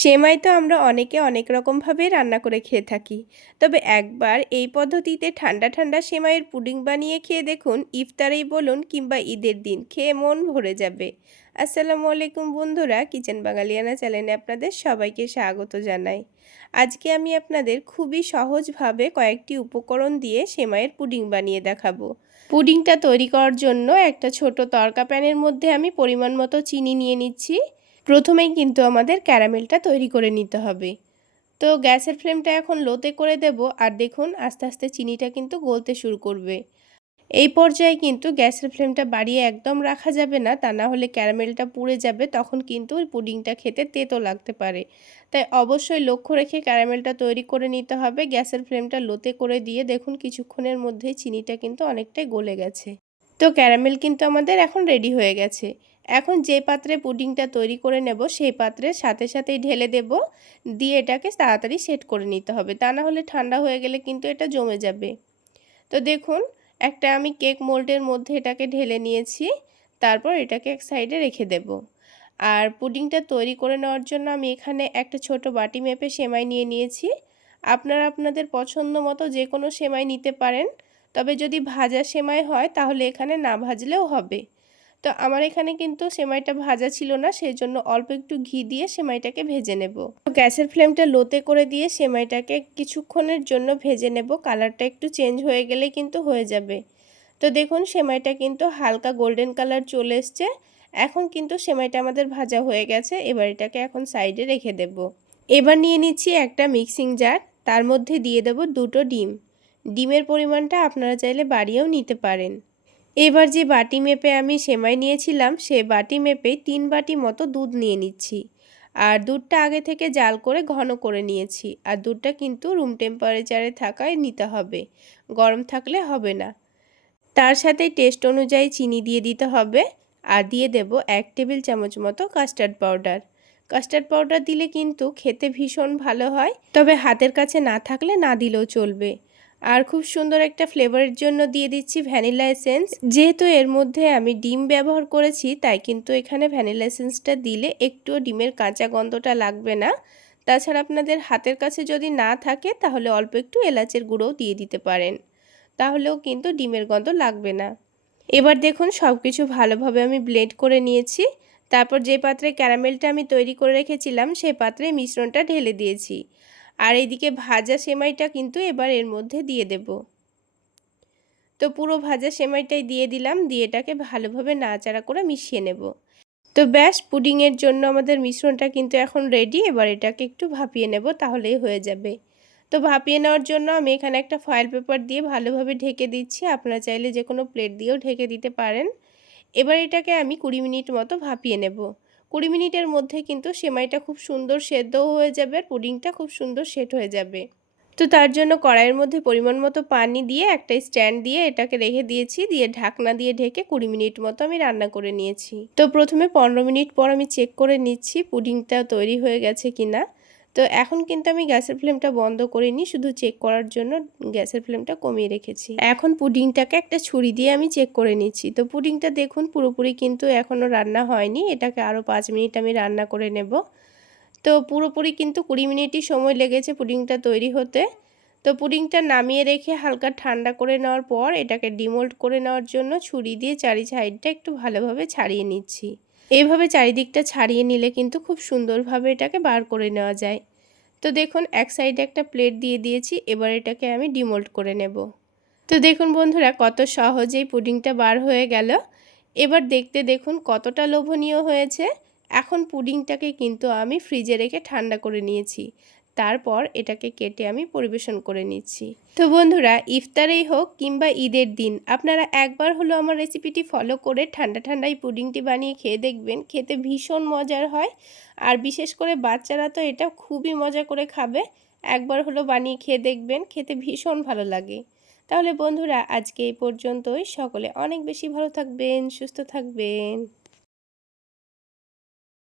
সেমাই তো আমরা অনেকে অনেক রকমভাবেই রান্না করে খেয়ে থাকি। তবে একবার এই পদ্ধতিতে ঠান্ডা ঠান্ডা সেমাইয়ের পুডিং বানিয়ে খেয়ে দেখুন, ইফতারেই বলুন কিংবা ঈদের দিন খেয়ে মন ভরে যাবে। আসসালামু আলাইকুম বন্ধুরা, কিচেন বাঙালিয়ানা চ্যানেলে আপনাদের সবাইকে স্বাগত জানাই। আজকে আমি আপনাদের খুবই সহজভাবে কয়েকটি উপকরণ দিয়ে সেমাইয়ের পুডিং বানিয়ে দেখাবো। পুডিংটা তৈরি করার জন্য একটা ছোট তড়কা প্যানের মধ্যে আমি পরিমাণ মতো চিনি নিয়ে নিচ্ছি। প্রথমেই কিন্তু আমাদের ক্যারামেলটা তৈরি করে নিতে হবে। তো গ্যাসের ফ্লেমটা এখন লোতে করে দেব, আর দেখুন আস্তে আস্তে চিনিটা কিন্তু গলতে শুরু করবে। এই পর্যায়ে কিন্তু গ্যাসের ফ্লেমটা বাড়িয়ে একদম রাখা যাবে না, তা না হলে ক্যারামেলটা পুড়ে যাবে, তখন কিন্তু পুডিংটা খেতে তেতো লাগতে পারে। তাই অবশ্যই লক্ষ্য রেখে ক্যারামেলটা তৈরি করে নিতে হবে। গ্যাসের ফ্লেমটা লোতে করে দিয়ে দেখুন কিছুক্ষণের মধ্যেই চিনিটা কিন্তু অনেকটাই গলে গেছে। তো ক্যারামেল কিন্তু আমাদের এখন রেডি হয়ে গেছে। এখন যে পাত্রে পুডিংটা তৈরি করে নেব সেই পাত্রের সাথে সাথেই ঢেলে দেব, দিয়ে এটাকে তাড়াতাড়ি সেট করে নিতে হবে, তা না হলে ঠান্ডা হয়ে গেলে কিন্তু এটা জমে যাবে। তো দেখুন একটা আমি কেক মোল্ডের মধ্যে এটাকে ঢেলে নিয়েছি, তারপর এটাকে এক সাইডে রেখে দেব। আর পুডিংটা তৈরি করে নেওয়ার জন্য আমি এখানে একটা ছোট বাটি মেপে সেমাই নিয়ে নিয়েছি। আপনারা আপনাদের পছন্দ মতো যে কোনো সেমাই নিতে পারেন, তবে যদি ভাজা সেমাই হয় তাহলে এখানে না ভাজলেও হবে। তো আমার এখানে কিন্তু সেমাইটা ভাজা ছিল না, সেই জন্য অল্প একটু ঘি দিয়ে সেমাইটাকে ভেজে নেব। গ্যাসের ফ্লেমটা লোতে করে দিয়ে সেমাইটাকে কিছুক্ষণের জন্য ভেজে নেব। কালারটা একটু চেঞ্জ হয়ে গেলে কিন্তু হয়ে যাবে। তো দেখুন সেমাইটা কিন্তু হালকা গোল্ডেন কালার চলে এসছে। এখন কিন্তু সেমাইটা আমাদের ভাজা হয়ে গেছে। এবার এটাকে এখন সাইডে রেখে দেব। এবার নিয়ে নিচ্ছি একটা মিক্সিং জার, তার মধ্যে দিয়ে দেব দুটো ডিম। ডিমের পরিমাণটা আপনারা চাইলে বাড়িয়েও নিতে পারেন। এবার যে বাটি মেপে আমি সেমাই নিয়েছিলাম সে বাটি মেপেই 3 বাটি মতো দুধ নিয়ে নিচ্ছি। আর দুধটা আগে থেকে জাল করে ঘন করে নিয়েছি। আর দুধটা কিন্তু রুম টেম্পারেচারে থাকায় নিতে হবে, গরম থাকলে হবে না। তার সাথে টেস্ট অনুযায়ী চিনি দিয়ে দিতে হবে। আর দিয়ে দেব 1 টেবিল চামচ মতো কাস্টার্ড পাউডার। কাস্টার্ড পাউডার দিলে কিন্তু খেতে ভীষণ ভালো হয়, তবে হাতের কাছে না থাকলে না দিলেও চলবে। আর খুব সুন্দর একটা ফ্লেভারের জন্য দিয়ে দিচ্ছি ভ্যানিলা এসেন্স। যেহেতু এর মধ্যে আমি ডিম ব্যবহার করেছি, তাই কিন্তু এখানে ভ্যানিলা এসেন্সটা দিলে একটুও ডিমের কাঁচা গন্ধটা লাগবে না। তাছাড়া আপনাদের হাতের কাছে যদি না থাকে তাহলে অল্প একটু এলাচের গুঁড়োও দিয়ে দিতে পারেন, তাহলেও কিন্তু ডিমের গন্ধ লাগবে না। এবার দেখুন সব কিছু ভালোভাবে আমি ব্লেন্ড করে নিয়েছি। তারপর যে পাত্রে ক্যারামেলটা আমি তৈরি করে রেখেছিলাম সেই পাত্রে মিশ্রণটা ঢেলে দিয়েছি। আর এইদিকে ভাজা সেমাইটা কিন্তু এবার এর মধ্যে দিয়ে দেব। তো পুরো ভাজা সেমাইটাই দিয়ে দিলাম, দিয়ে এটাকে ভালোভাবে নাড়াচাড়া করে মিশিয়ে নেব। তো ব্যাস, পুডিংয়ের জন্য আমাদের মিশ্রণটা কিন্তু এখন রেডি। এবার এটাকে একটু ভাপিয়ে নেব, তাহলেই হয়ে যাবে। তো ভাপিয়ে নেওয়ার জন্য আমি এখানে একটা ফয়েল পেপার দিয়ে ভালোভাবে ঢেকে দিচ্ছি। আপনারা চাইলে যে কোনো প্লেট দিয়েও ঢেকে দিতে পারেন। এবার এটাকে আমি 20 মিনিট মতো ভাপিয়ে নেব। 20 মিনিটের মধ্যে কিন্তু সেমাইটা খুব সুন্দর সেদ্ধও হয়ে যাবে, আর পুডিংটা খুব সুন্দর সেট হয়ে যাবে। তো তার জন্য কড়াইয়ের মধ্যে পরিমাণ মতো পানি দিয়ে একটা স্ট্যান্ড দিয়ে এটাকে রেখে দিয়েছি, দিয়ে ঢাকনা দিয়ে ঢেকে 20 মিনিট মতো আমি রান্না করে নিয়েছি। তো প্রথমে 15 মিনিট পর আমি চেক করে নিচ্ছি পুডিংটা তৈরি হয়ে গেছে কিনা। তো এখন কিন্তু আমি গ্যাসের ফ্লেমটা বন্ধ করিনি, শুধু চেক করার জন্য গ্যাসের ফ্লেমটা কমিয়ে রেখেছি। এখন পুডিংটাকে একটা ছুরি দিয়ে আমি চেক করে নিচ্ছি। তো পুডিংটা দেখুন পুরোপুরি কিন্তু এখনও রান্না হয়নি, এটাকে আরও 5 মিনিট আমি রান্না করে নেব। তো পুরোপুরি কিন্তু 20 মিনিটই সময় লেগেছে পুডিংটা তৈরি হতে। তো পুডিংটা নামিয়ে রেখে হালকা ঠান্ডা করে নেওয়ার পর এটাকে ডিমোল্ড করে নেওয়ার জন্য ছুরি দিয়ে চারি সাইডটা একটু ভালোভাবে ছাড়িয়ে নিচ্ছি। এইভাবে চারিদিকটা ছাড়িয়ে নিলে কিন্তু খুব সুন্দরভাবে এটাকে বার করে নেওয়া যায়। তো দেখুন এক সাইডে একটা প্লেট দিয়ে দিয়েছি, এবার এটাকে আমি ডিমোল্ড করে নেব। তো দেখুন বন্ধুরা কত সহজেই পুডিংটা বার হয়ে গেল। এবার দেখতে দেখুন কতটা লোভনীয় হয়েছে। এখন পুডিংটাকে কিন্তু আমি ফ্রিজে রেখে ঠান্ডা করে নিয়েছি। তারপর এটাকে কেটে আমি পরিবেশন করে নিচ্ছি। তো বন্ধুরা, ইফতারেই হোক কিংবা ঈদের দিন আপনারা একবার হলো আমার রেসিপিটি ফলো করে ঠান্ডা ঠান্ডা এই পুডিংটি বানিয়ে খেয়ে দেখবেন, খেতে ভীষণ মজার হয়। আর বিশেষ করে বাচ্চারা তো এটা খুবই মজা করে খাবে। একবার হলো বানিয়ে খেয়ে দেখবেন, খেতে ভীষণ ভালো লাগে। তাহলে বন্ধুরা আজকে এই পর্যন্তই। সকলে অনেক বেশি ভালো থাকবেন, সুস্থ থাকবেন।